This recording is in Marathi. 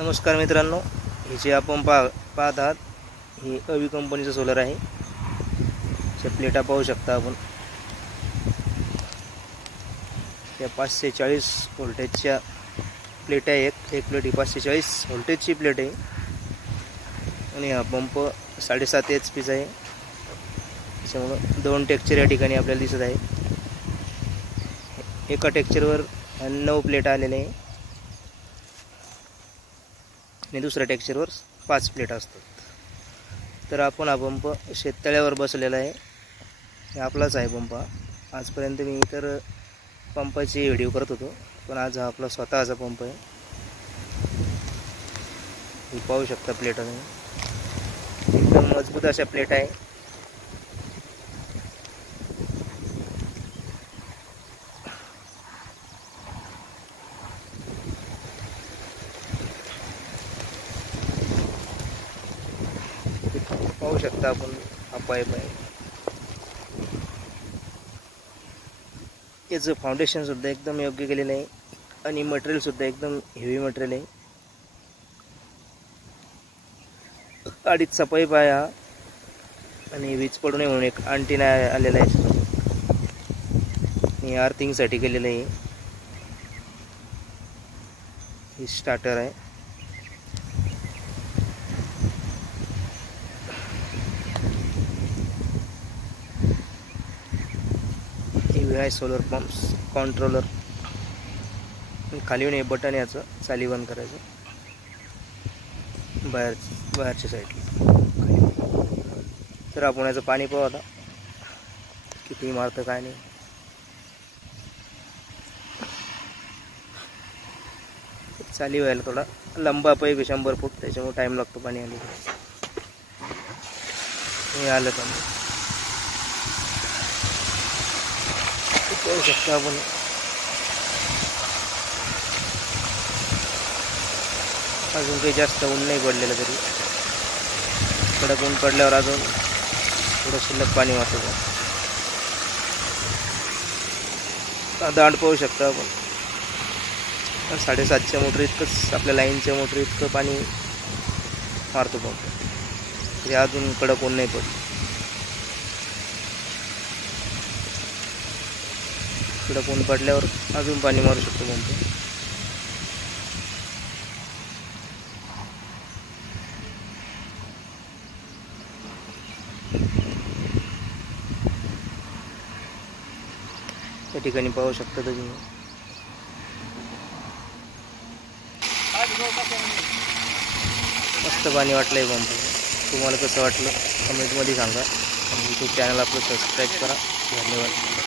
नमस्कार मित्रांनो, हे जे आपण पाहत आहात ही अवी कंपनीचं सोलर आहे। त्या प्लेटा पाहू शकता आपण, त्या 540 व्होल्टेजच्या प्लेट आहे। एक प्लेट ही 540 व्होल्टेजची प्लेट आहे आणि हा पंप 7.5 HP आहे। त्यामुळे दोन टेक्चर या ठिकाणी आपल्याला दिसत आहे। एका टेक्चरवर 9 प्लेट आलेले आहे आणि दुसऱ्या टेक्चरवर 5 प्लेट असतात। तर आपण हा पंप शेततळ्यावर बसलेला आहे, हे आपलाच आहे पंप। आजपर्यंत मी इतर पंपाची व्हिडिओ करत होतो, पण आज हा आपला स्वतःचा पंप आहे। हे पाहू शकता प्लेट एकदम मजबूत अशा प्लेट आहे। पाहू शकता आपण हा पाईप आहे, याचं फाउंडेशन सुद्धा एकदम योग्य केलेलं आहे आणि मटेरियल सुद्धा एकदम हेवी मटेरियल आहे। 2.5चा पाईप आहे हा आणि वीज पडू नये म्हणून एक अँटिना आलेला आहे आणि आर्थिंगसाठी केलेलं आहे। हे स्टार्टर आहे, सोलर पंप्स कंट्रोलर, खाली येऊन हे बटन याचं चाली बंद करायचं बाहेरच्या साईडला। तर आपण याचं पाणी पाहू आता किती मारतं काय नाही। चाली व्हायला थोडा लंबा पाईप 100 फूट, त्याच्यामुळे टाइम लागतो पाणी आले। हे आलं पाणी पाहू शकता आपण। अजून काही जास्त ऊन नाही पडलेलं, तरी कडक ऊन पडल्यावर अजून थोडं शिल्लक पाणी वाहतं। दांड पाहू शकता आपण, 7.5च्या मोटर इतकंच, आपल्या लाईनच्या मोटर इतकं पाणी मारतो पंप, तरी अजून कडक ऊन नाही पडलं। कडक ऊन पडल्यावर अजून पाणी मारू शकतो पंप। त्या ठिकाणी पाहू शकता तुम्ही, मस्त पाणी वाटलंय पंप। तुम्हाला कसं वाटलं कमेंटमध्ये सांगा आणि यूट्यूब चॅनल आपलं सबस्क्राईब करा। धन्यवाद।